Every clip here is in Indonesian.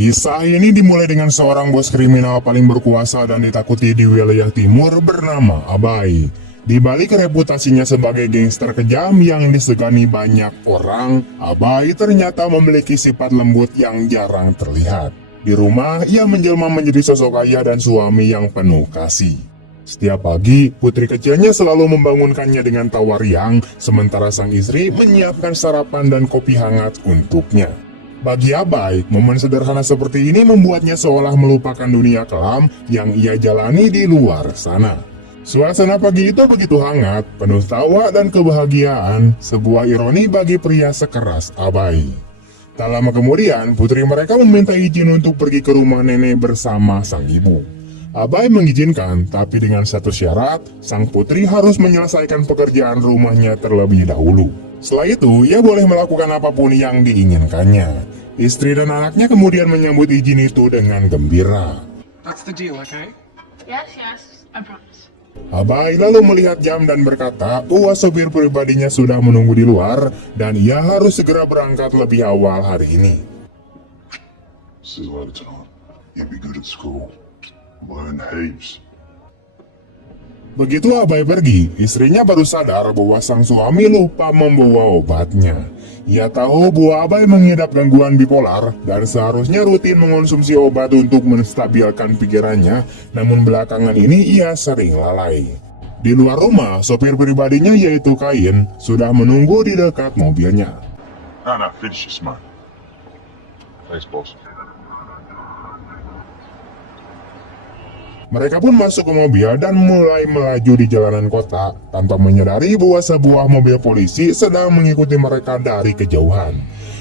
Kisah ini dimulai dengan seorang bos kriminal paling berkuasa dan ditakuti di wilayah timur bernama Abai. Di balik reputasinya sebagai gangster kejam yang disegani banyak orang, Abai ternyata memiliki sifat lembut yang jarang terlihat. Di rumah, ia menjelma menjadi sosok ayah dan suami yang penuh kasih. Setiap pagi, putri kecilnya selalu membangunkannya dengan tawa riang, sementara sang istri menyiapkan sarapan dan kopi hangat untuknya. Bagi Abai, momen sederhana seperti ini membuatnya seolah melupakan dunia kelam yang ia jalani di luar sana. Suasana pagi itu begitu hangat, penuh tawa dan kebahagiaan, sebuah ironi bagi pria sekeras Abai. Tak lama kemudian, putri mereka meminta izin untuk pergi ke rumah nenek bersama sang ibu. Abai mengizinkan, tapi dengan satu syarat, sang putri harus menyelesaikan pekerjaan rumahnya terlebih dahulu. Setelah itu, ia boleh melakukan apapun yang diinginkannya. Istri dan anaknya kemudian menyambut izin itu dengan gembira. That's the deal, okay? Yes, yes, I promise. Abai lalu melihat jam dan berkata bahwa sopir pribadinya sudah menunggu di luar dan ia harus segera berangkat lebih awal hari ini. See you later, Tom. You'll be good at school. Learn heaps. Begitu Abai pergi, istrinya baru sadar bahwa sang suami lupa membawa obatnya. Ia tahu bahwa Abai mengidap gangguan bipolar dan seharusnya rutin mengonsumsi obat untuk menstabilkan pikirannya, namun belakangan ini ia sering lalai. Di luar rumah, sopir pribadinya yaitu Kain sudah menunggu di dekat mobilnya. No, finish your smoke. Thanks, boss. Mereka pun masuk ke mobil dan mulai melaju di jalanan kota tanpa menyadari bahwa sebuah mobil polisi sedang mengikuti mereka dari kejauhan.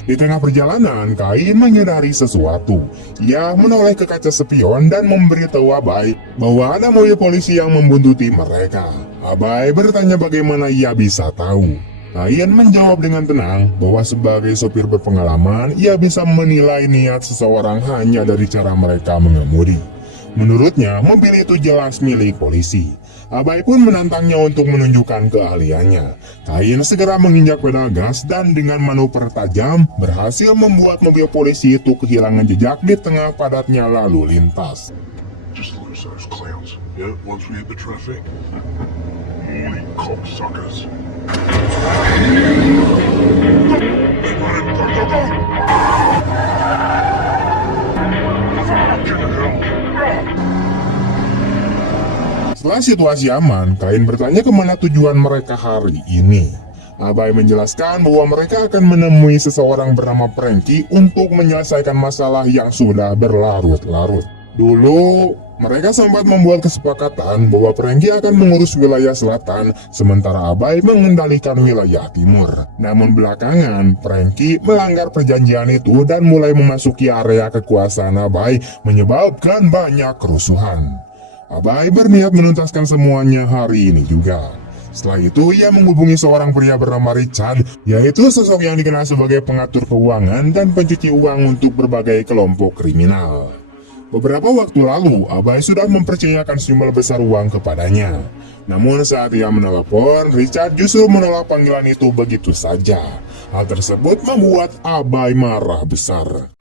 Di tengah perjalanan, Kain menyadari sesuatu. Ia menoleh ke kaca spion dan memberitahu Abai bahwa ada mobil polisi yang membuntuti mereka. Abai bertanya bagaimana ia bisa tahu. Kain menjawab dengan tenang bahwa sebagai sopir berpengalaman, ia bisa menilai niat seseorang hanya dari cara mereka mengemudi. Menurutnya, mobil itu jelas milik polisi. Abai pun menantangnya untuk menunjukkan keahliannya. Kain segera menginjak pedal gas dan dengan manuver tajam berhasil membuat mobil polisi itu kehilangan jejak di tengah padatnya lalu lintas. Just lose those clowns. Yeah, once we hit the traffic. Morning, cocksuckers. Go! Setelah situasi aman, Kain bertanya kemana tujuan mereka hari ini. Abai menjelaskan bahwa mereka akan menemui seseorang bernama Franky untuk menyelesaikan masalah yang sudah berlarut-larut. Dulu, mereka sempat membuat kesepakatan bahwa Franky akan mengurus wilayah selatan, sementara Abai mengendalikan wilayah timur. Namun belakangan, Franky melanggar perjanjian itu dan mulai memasuki area kekuasaan Abai, menyebabkan banyak kerusuhan. Abai berniat menuntaskan semuanya hari ini juga. Setelah itu, ia menghubungi seorang pria bernama Richard, yaitu sosok yang dikenal sebagai pengatur keuangan dan pencuci uang untuk berbagai kelompok kriminal. Beberapa waktu lalu, Abai sudah mempercayakan sejumlah besar uang kepadanya. Namun saat ia menelepon, Richard justru menolak panggilan itu begitu saja. Hal tersebut membuat Abai marah besar.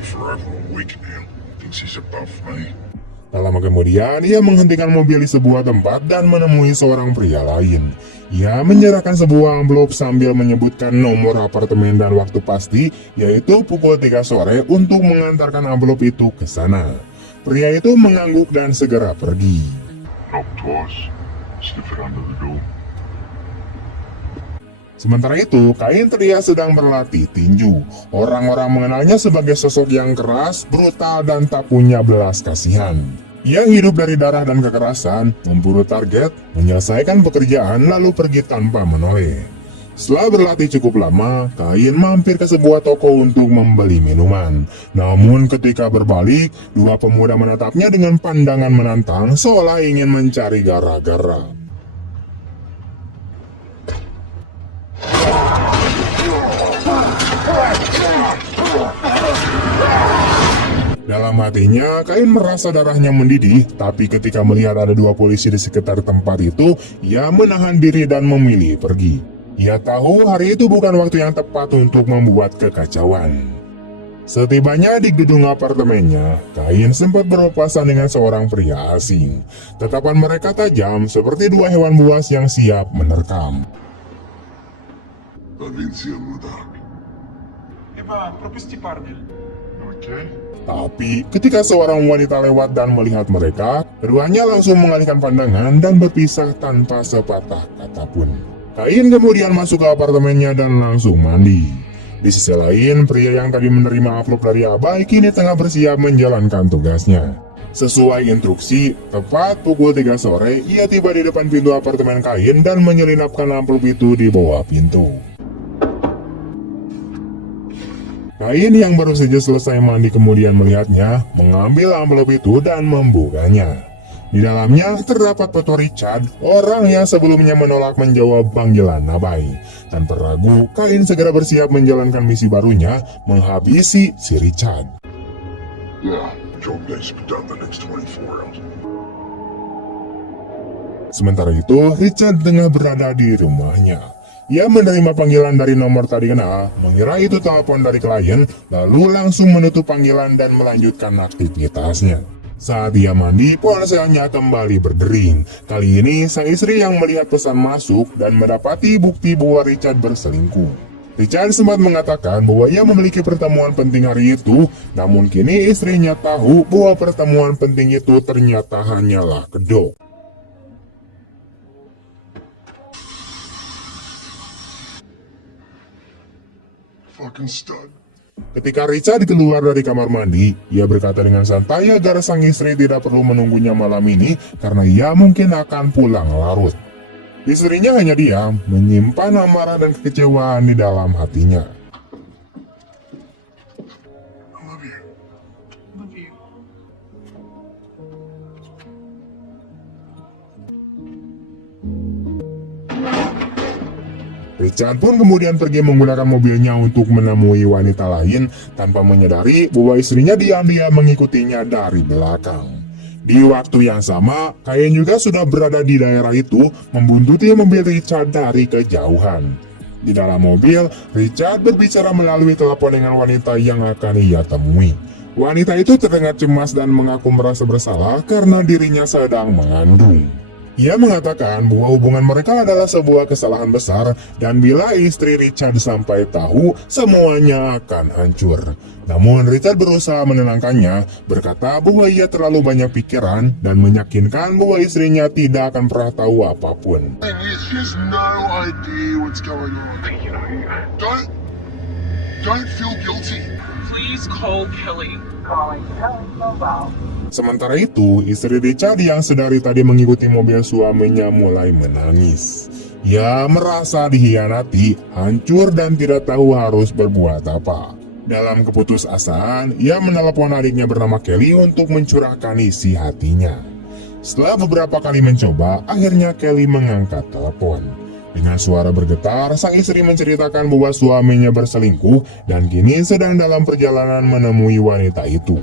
Forever a week now. Thinks he's above me. Tak lama kemudian, ia menghentikan mobil di sebuah tempat dan menemui seorang pria lain. Ia menyerahkan sebuah amplop sambil menyebutkan nomor apartemen dan waktu pasti, yaitu pukul 3 sore untuk mengantarkan amplop itu ke sana. Pria itu mengangguk dan segera pergi. Knock twice. Sniff it under the door. Sementara itu, Kain terlihat sedang berlatih tinju. Orang-orang mengenalnya sebagai sosok yang keras, brutal, dan tak punya belas kasihan. Ia hidup dari darah dan kekerasan, memburu target, menyelesaikan pekerjaan, lalu pergi tanpa menoleh. Setelah berlatih cukup lama, Kain mampir ke sebuah toko untuk membeli minuman. Namun ketika berbalik, dua pemuda menatapnya dengan pandangan menantang, seolah ingin mencari gara-gara. Dalam hatinya, Kain merasa darahnya mendidih, tapi ketika melihat ada 2 polisi di sekitar tempat itu, ia menahan diri dan memilih pergi. Ia tahu hari itu bukan waktu yang tepat untuk membuat kekacauan. Setibanya di gedung apartemennya, Kain sempat berpapasan dengan seorang pria asing. Tatapan mereka tajam seperti 2 hewan buas yang siap menerkam. Provincia Muda. Ива, пропусти парня. Okay. Tapi ketika seorang wanita lewat dan melihat mereka, keduanya langsung mengalihkan pandangan dan berpisah tanpa sepatah kata pun. Kain kemudian masuk ke apartemennya dan langsung mandi. Di sisi lain, pria yang tadi menerima amplop dari Abai kini tengah bersiap menjalankan tugasnya. Sesuai instruksi, tepat pukul 3 sore, ia tiba di depan pintu apartemen Kain dan menyelinapkan amplop itu di bawah pintu. Kain yang baru saja selesai mandi kemudian melihatnya, mengambil amplop itu dan membukanya. Di dalamnya terdapat foto Richard, orang yang sebelumnya menolak menjawab panggilan Abai. Tanpa ragu, Kain segera bersiap menjalankan misi barunya, menghabisi si Richard. Yeah, job guys, but down the next 24 hours. Sementara itu, Richard tengah berada di rumahnya. Ia menerima panggilan dari nomor tadi kenal, mengira itu telepon dari klien, lalu langsung menutup panggilan dan melanjutkan aktivitasnya. Saat ia mandi, ponselnya kembali berdering. Kali ini, sang istri yang melihat pesan masuk dan mendapati bukti bahwa Richard berselingkuh. Richard sempat mengatakan bahwa ia memiliki pertemuan penting hari itu, namun kini istrinya tahu bahwa pertemuan penting itu ternyata hanyalah kedok. Fucking stud. Ketika Richard keluar dari kamar mandi, ia berkata dengan santai agar sang istri tidak perlu menunggunya malam ini karena ia mungkin akan pulang larut. Istrinya hanya diam, menyimpan amarah dan kekecewaan di dalam hatinya. I love you. Love you. Richard pun kemudian pergi menggunakan mobilnya untuk menemui wanita lain tanpa menyadari bahwa istrinya diam-diam mengikutinya dari belakang. Di waktu yang sama, Kain juga sudah berada di daerah itu membuntuti mobil Richard dari kejauhan. Di dalam mobil, Richard berbicara melalui telepon dengan wanita yang akan ia temui. Wanita itu terdengar cemas dan mengaku merasa bersalah karena dirinya sedang mengandung. Ia mengatakan bahwa hubungan mereka adalah sebuah kesalahan besar dan bila istri Richard sampai tahu, semuanya akan hancur. Namun Richard berusaha menenangkannya, berkata bahwa ia terlalu banyak pikiran dan meyakinkan bahwa istrinya tidak akan pernah tahu apapun. And she has no idea what's going on. Don't feel guilty. Please call Kelly. Sementara itu, istri Richard yang sedari tadi mengikuti mobil suaminya mulai menangis. Ia merasa dikhianati, hancur dan tidak tahu harus berbuat apa. Dalam keputusasaan, ia menelepon adiknya bernama Kelly untuk mencurahkan isi hatinya. Setelah beberapa kali mencoba, akhirnya Kelly mengangkat telepon. Dengan suara bergetar, sang istri menceritakan bahwa suaminya berselingkuh dan kini sedang dalam perjalanan menemui wanita itu.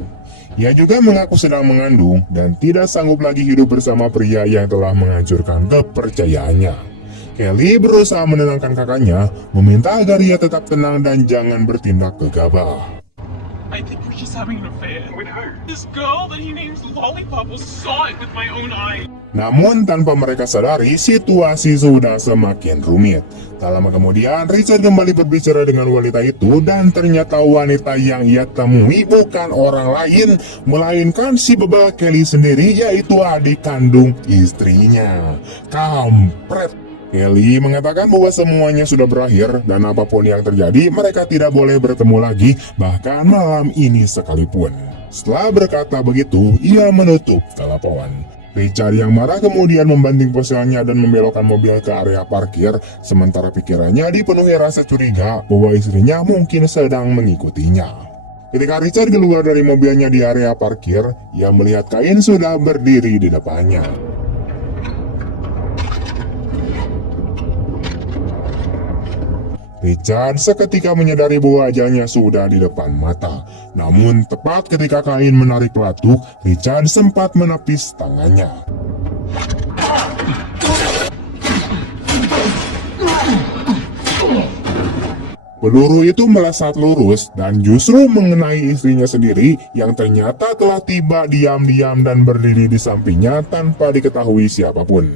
Ia juga mengaku sedang mengandung dan tidak sanggup lagi hidup bersama pria yang telah menghancurkan kepercayaannya. Kelly berusaha menenangkan kakaknya, meminta agar ia tetap tenang dan jangan bertindak gegabah. I think we're just having an affair. With who? This girl that he names Lollipop will saw it with my own eyes. Namun tanpa mereka sadari, situasi sudah semakin rumit. Tak lama kemudian, Richard kembali berbicara dengan wanita itu dan ternyata wanita yang ia temui bukan orang lain, melainkan si bebel Kelly sendiri, yaitu adik kandung istrinya. Kampret! Kelly mengatakan bahwa semuanya sudah berakhir dan apapun yang terjadi, mereka tidak boleh bertemu lagi, bahkan malam ini sekalipun. Setelah berkata begitu, ia menutup telepon. Richard yang marah kemudian membanting ponselnya dan membelokkan mobil ke area parkir, sementara pikirannya dipenuhi rasa curiga bahwa istrinya mungkin sedang mengikutinya. Ketika Richard keluar dari mobilnya di area parkir, ia melihat Kain sudah berdiri di depannya. Richard seketika menyadari bahwa ajalnya sudah di depan mata. Namun tepat ketika Kain menarik pelatuk, Richard sempat menepis tangannya. Peluru itu melesat lurus dan justru mengenai istrinya sendiri yang ternyata telah tiba diam-diam dan berdiri di sampingnya tanpa diketahui siapapun.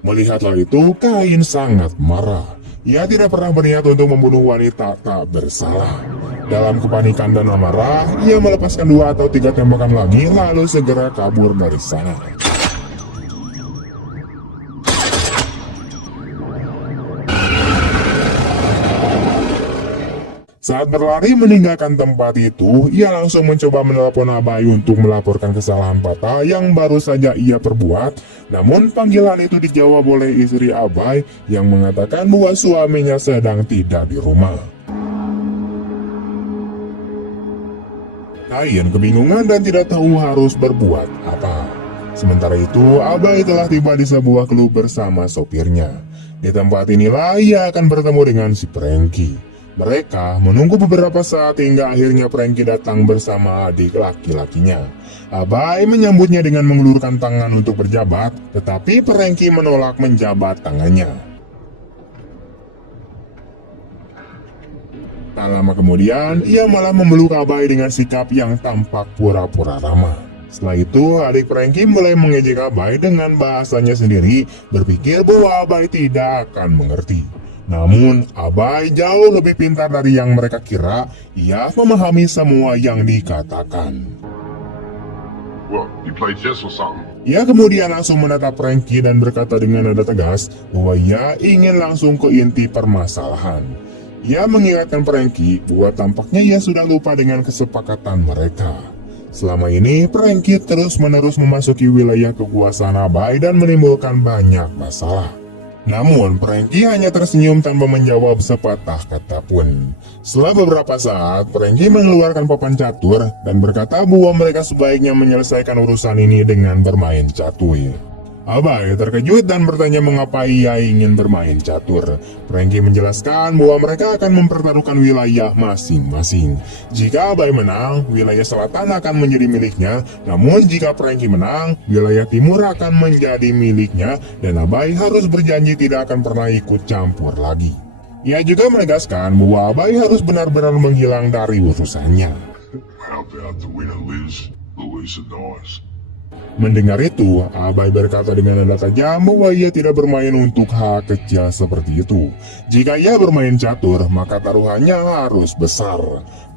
Melihat hal itu, Kain sangat marah. Ia tidak pernah berniat untuk membunuh wanita tak bersalah. Dalam kepanikan dan amarah, ia melepaskan 2 atau 3 tembakan lagi lalu segera kabur dari sana. Saat berlari meninggalkan tempat itu, ia langsung mencoba menelepon Abai untuk melaporkan kesalahan fatal yang baru saja ia perbuat. Namun panggilan itu dijawab oleh istri Abai yang mengatakan bahwa suaminya sedang tidak di rumah. Kain kebingungan dan tidak tahu harus berbuat apa. Sementara itu, Abai telah tiba di sebuah klub bersama sopirnya. Di tempat inilah ia akan bertemu dengan si Frankie. Mereka menunggu beberapa saat hingga akhirnya Frankie datang bersama adik laki-lakinya. Abai menyambutnya dengan mengulurkan tangan untuk berjabat, tetapi Frankie menolak menjabat tangannya. Tak lama kemudian, ia malah memeluk Abai dengan sikap yang tampak pura-pura ramah. Setelah itu, adik Frankie mulai mengejek Abai dengan bahasanya sendiri, berpikir bahwa Abai tidak akan mengerti. Namun, Abai jauh lebih pintar dari yang mereka kira. Ia memahami semua yang dikatakan. What, you play chess or something? Ia kemudian langsung menatap Frankie dan berkata dengan nada tegas bahwa ia ingin langsung ke inti permasalahan. Ia mengingatkan Frankie bahwa tampaknya ia sudah lupa dengan kesepakatan mereka. Selama ini, Frankie terus-menerus memasuki wilayah kekuasaan Abai dan menimbulkan banyak masalah. Namun, Frankie hanya tersenyum tanpa menjawab sepatah kata pun. Setelah beberapa saat, Frankie mengeluarkan papan catur dan berkata bahwa mereka sebaiknya menyelesaikan urusan ini dengan bermain catur. Abai terkejut dan bertanya mengapa ia ingin bermain catur. Frankie menjelaskan bahwa mereka akan mempertaruhkan wilayah masing-masing. Jika Abai menang, wilayah selatan akan menjadi miliknya. Namun jika Frankie menang, wilayah timur akan menjadi miliknya. Dan Abai harus berjanji tidak akan pernah ikut campur lagi. Ia juga menegaskan bahwa Abai harus benar-benar menghilang dari urusannya. How about the winner lives, the loser dies? Mendengar itu, Abai berkata dengan nada tajam bahwa ia tidak bermain untuk hal kecil seperti itu. Jika ia bermain catur, maka taruhannya harus besar.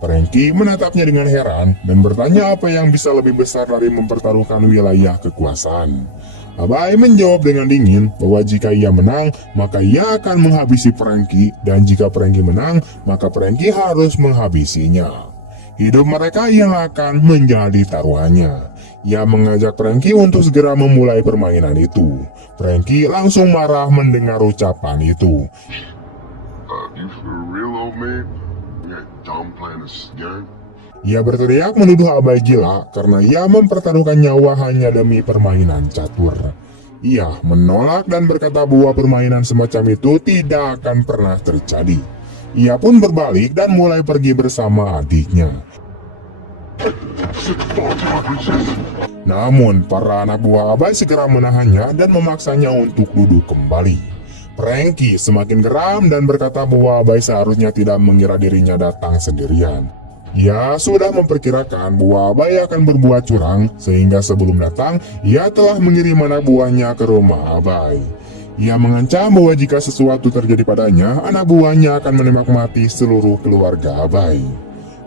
Frankie menatapnya dengan heran dan bertanya apa yang bisa lebih besar dari mempertaruhkan wilayah kekuasaan. Abai menjawab dengan dingin bahwa jika ia menang, maka ia akan menghabisi Frankie, dan jika Frankie menang, maka Frankie harus menghabisinya. Hidup mereka yang akan menjadi taruhannya. Ia mengajak Frankie untuk segera memulai permainan itu. Frankie langsung marah mendengar ucapan itu. You for real, old man? You got dumb playing this game? Ia berteriak menuduh Abai gila karena ia mempertaruhkan nyawa hanya demi permainan catur. Ia menolak dan berkata bahwa permainan semacam itu tidak akan pernah terjadi. Ia pun berbalik dan mulai pergi bersama adiknya. Namun, para anak buah Abai segera menahannya dan memaksanya untuk duduk kembali. Frankie semakin geram dan berkata bahwa Abai seharusnya tidak mengira dirinya datang sendirian. Ia sudah memperkirakan bahwa Abai akan berbuat curang, sehingga sebelum datang, ia telah mengirim anak buahnya ke rumah Abai. Ia mengancam bahwa jika sesuatu terjadi padanya, anak buahnya akan menembak mati seluruh keluarga Abai.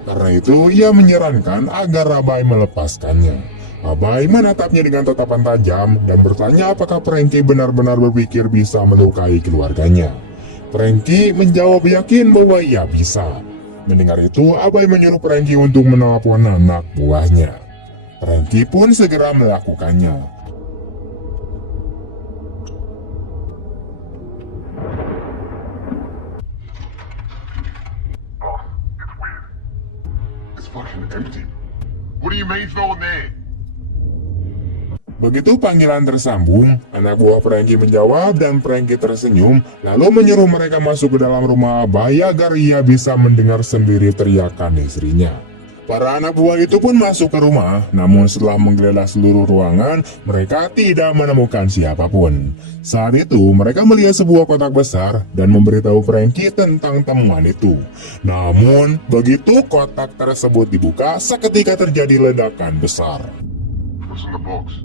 Karena itu, ia menyarankan agar Abai melepaskannya. Abai menatapnya dengan tatapan tajam dan bertanya apakah Frankie benar-benar berpikir bisa melukai keluarganya. Frankie menjawab yakin bahwa ia bisa. Mendengar itu, Abai menyuruh Frankie untuk menelpon anak buahnya. Frankie pun segera melakukannya. Oh, it's weird. It's fucking empty. What do you mean it's no one there? Begitu panggilan tersambung, anak buah Franky menjawab dan Franky tersenyum, lalu menyuruh mereka masuk ke dalam rumah Abai agar ia bisa mendengar sendiri teriakan istrinya. Para anak buah itu pun masuk ke rumah, namun setelah menggeledah seluruh ruangan, mereka tidak menemukan siapapun. Saat itu, mereka melihat sebuah kotak besar dan memberitahu Franky tentang temuan itu. Namun, begitu kotak tersebut dibuka, seketika terjadi ledakan besar. What's in the box?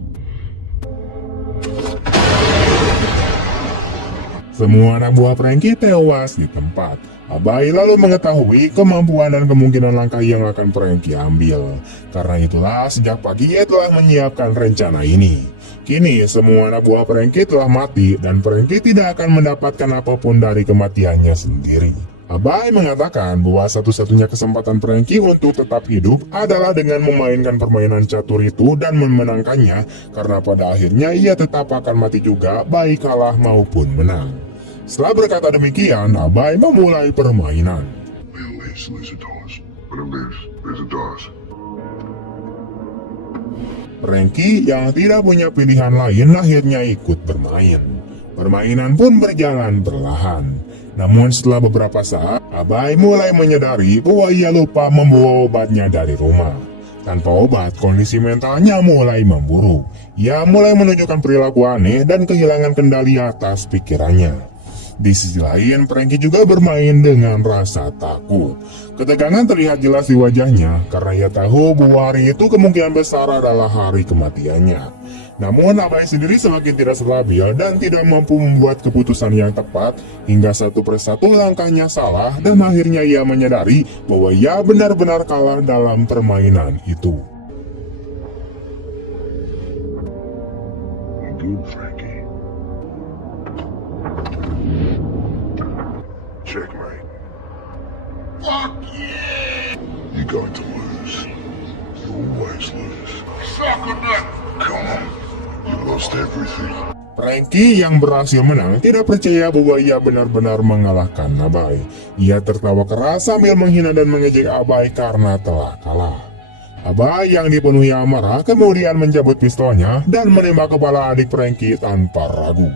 Semua anak buah Franky tewas di tempat. Abai lalu mengetahui kemampuan dan kemungkinan langkah yang akan Franky ambil. Karena itulah sejak pagi ia telah menyiapkan rencana ini. Kini semua anak buah Franky telah mati dan Franky tidak akan mendapatkan apapun dari kematiannya sendiri. Abai mengatakan bahwa satu-satunya kesempatan Franky untuk tetap hidup adalah dengan memainkan permainan catur itu dan memenangkannya, karena pada akhirnya ia tetap akan mati juga baik kalah maupun menang. Setelah berkata demikian, Abai memulai permainan. Bill lives, there's a toss. When it lives, there's a toss. Franky yang tidak punya pilihan lain akhirnya ikut bermain. Permainan pun berjalan perlahan. Namun setelah beberapa saat, Abai mulai menyadari bahwa ia lupa membawa obatnya dari rumah. Tanpa obat, kondisi mentalnya mulai memburuk. Ia mulai menunjukkan perilaku aneh dan kehilangan kendali atas pikirannya. Di sisi lain, Franky juga bermain dengan rasa takut. Ketegangan terlihat jelas di wajahnya karena ia tahu bahwa hari itu kemungkinan besar adalah hari kematiannya. Namun Abai sendiri semakin tidak stabil dan tidak mampu membuat keputusan yang tepat hingga satu persatu langkahnya salah dan akhirnya ia menyadari bahwa ia benar-benar kalah dalam permainan itu. Good, Frankie. Checkmate. Fuck yeah! You're going to lose. You always lose. Suck a nut! Come on. You lost everything. Franky yang berhasil menang tidak percaya bahwa ia benar-benar mengalahkan Abai. Ia tertawa keras sambil menghina dan mengejek Abai karena telah kalah. Abai yang dipenuhi amarah kemudian mencabut pistolnya dan menembak kepala adik Franky tanpa ragu.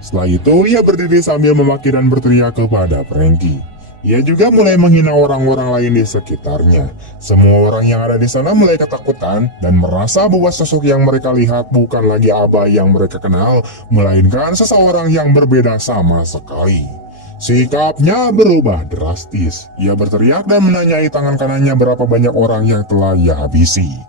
Setelah itu, ia berdiri sambil memaki dan berteriak kepada Franky. Ia juga mulai menghina orang-orang lain di sekitarnya. Semua orang yang ada di sana mulai ketakutan dan merasa bahwa sosok yang mereka lihat bukan lagi Abai yang mereka kenal, melainkan seseorang yang berbeda sama sekali. Sikapnya berubah drastis. Ia berteriak dan menanyai tangan kanannya berapa banyak orang yang telah ia habisi.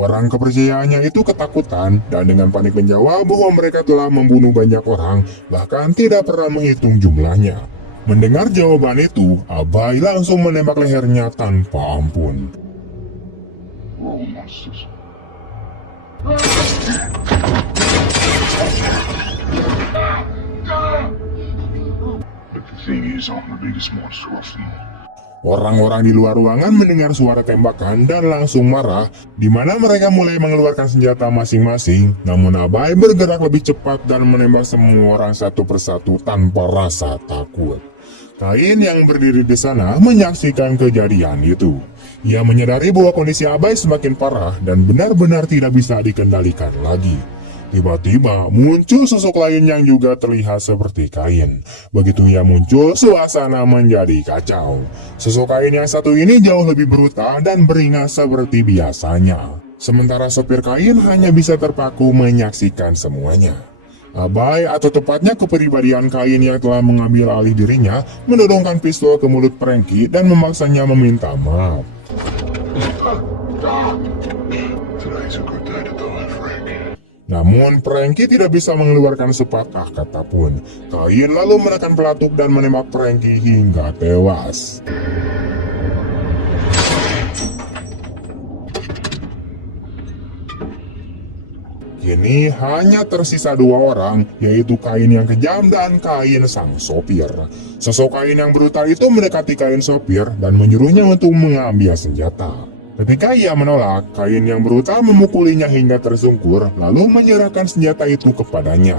Orang kepercayaannya itu ketakutan dan dengan panik menjawab bahwa mereka telah membunuh banyak orang, bahkan tidak pernah menghitung jumlahnya. Mendengar jawaban itu, Abai langsung menembak lehernya tanpa ampun. We're all monsters. But the thing is, I'm the biggest monster of them all. Orang-orang di luar ruangan mendengar suara tembakan dan langsung marah, di mana mereka mulai mengeluarkan senjata masing-masing. Namun Abai bergerak lebih cepat dan menembak semua orang satu persatu tanpa rasa takut. Kain yang berdiri di sana menyaksikan kejadian itu. Ia menyadari bahwa kondisi Abai semakin parah dan benar-benar tidak bisa dikendalikan lagi. Tiba-tiba muncul sosok lain yang juga terlihat seperti Kain. Begitu ia muncul, suasana menjadi kacau. Sosok Kain yang satu ini jauh lebih brutal dan beringas seperti biasanya. Sementara sopir Kain hanya bisa terpaku menyaksikan semuanya. Abai atau tepatnya kepribadian Kain yang telah mengambil alih dirinya menodongkan pistol ke mulut Franky dan memaksanya meminta maaf. Today's a good day to die, Frankie. Namun Franky tidak bisa mengeluarkan sepatah kata pun. Kain lalu menekan pelatuk dan menembak Franky hingga tewas. Kini hanya tersisa dua orang, yaitu Kain yang kejam dan Kain sang sopir. Sosok Kain yang brutal itu mendekati Kain sopir dan menyuruhnya untuk mengambil senjata. Ketika ia menolak, Kain yang brutal memukulinya hingga tersungkur, lalu menyerahkan senjata itu kepadanya.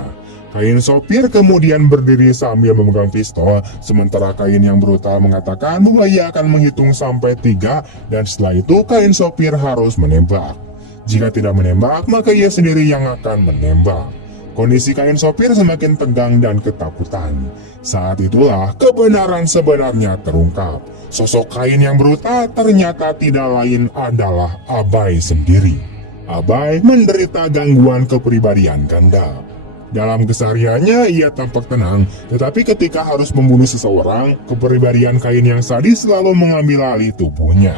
Kain sopir kemudian berdiri sambil memegang pistol, sementara kain yang brutal mengatakan bahwa ia akan menghitung sampai 3 dan setelah itu kain sopir harus menembak. Jika tidak menembak, maka ia sendiri yang akan menembak. Kondisi kain sopir semakin tegang dan ketakutan. Saat itulah kebenaran sebenarnya terungkap. Sosok kain yang brutal ternyata tidak lain adalah Abai sendiri. Abai menderita gangguan kepribadian ganda. Dalam kesehariannya ia tampak tenang, tetapi ketika harus membunuh seseorang, kepribadian kain yang sadis selalu mengambil alih tubuhnya.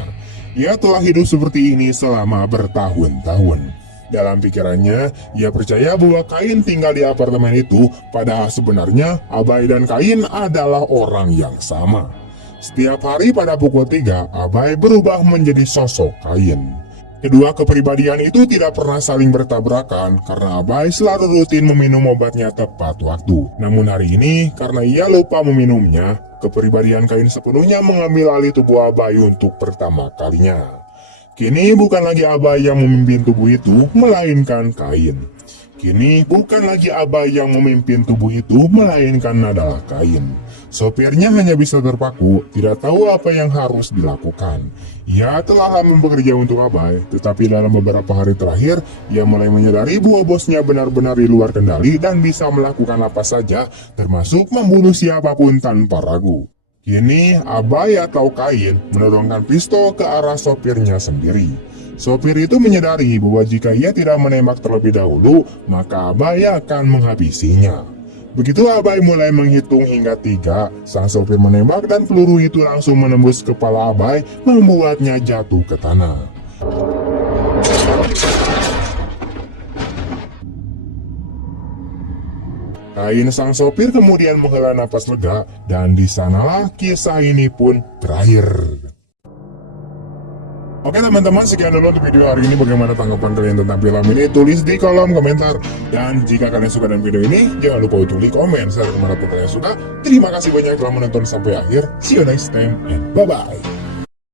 Ia telah hidup seperti ini selama bertahun-tahun. Dalam pikirannya, ia percaya bahwa Kain tinggal di apartemen itu, padahal sebenarnya Abai dan Kain adalah orang yang sama. Setiap hari pada pukul 3, Abai berubah menjadi sosok Kain. Kedua kepribadian itu tidak pernah saling bertabrakan karena Abai selalu rutin meminum obatnya tepat waktu. Namun hari ini, karena ia lupa meminumnya, kepribadian Kain sepenuhnya mengambil alih tubuh Abai untuk pertama kalinya. Kini bukan lagi Abai yang memimpin tubuh itu, melainkan Kain. Kini bukan lagi Abai yang memimpin tubuh itu, melainkan adalah Kain. Sopirnya hanya bisa terpaku, tidak tahu apa yang harus dilakukan. Ia telah lama bekerja untuk Abai, tetapi dalam beberapa hari terakhir, ia mulai menyadari bahwa bosnya benar-benar di luar kendali dan bisa melakukan apa saja, termasuk membunuh siapapun tanpa ragu. Kini, Abai atau Kain menodongkan pistol ke arah sopirnya sendiri. Sopir itu menyadari bahwa jika ia tidak menembak terlebih dahulu, maka Abai akan menghabisinya. Begitu Abai mulai menghitung hingga 3, sang sopir menembak dan peluru itu langsung menembus kepala Abai, membuatnya jatuh ke tanah. Kain sang sopir kemudian menghela napas lega, dan di sanalah kisah ini pun berakhir. Oke teman-teman, sekian dulu untuk video hari ini. Bagaimana tanggapan kalian tentang film ini? Tulis di kolom komentar. Dan jika kalian suka dengan video ini, jangan lupa untuk like, komen, share kemanapun kalian suka. Terima kasih banyak telah menonton sampai akhir. See you next time and bye-bye.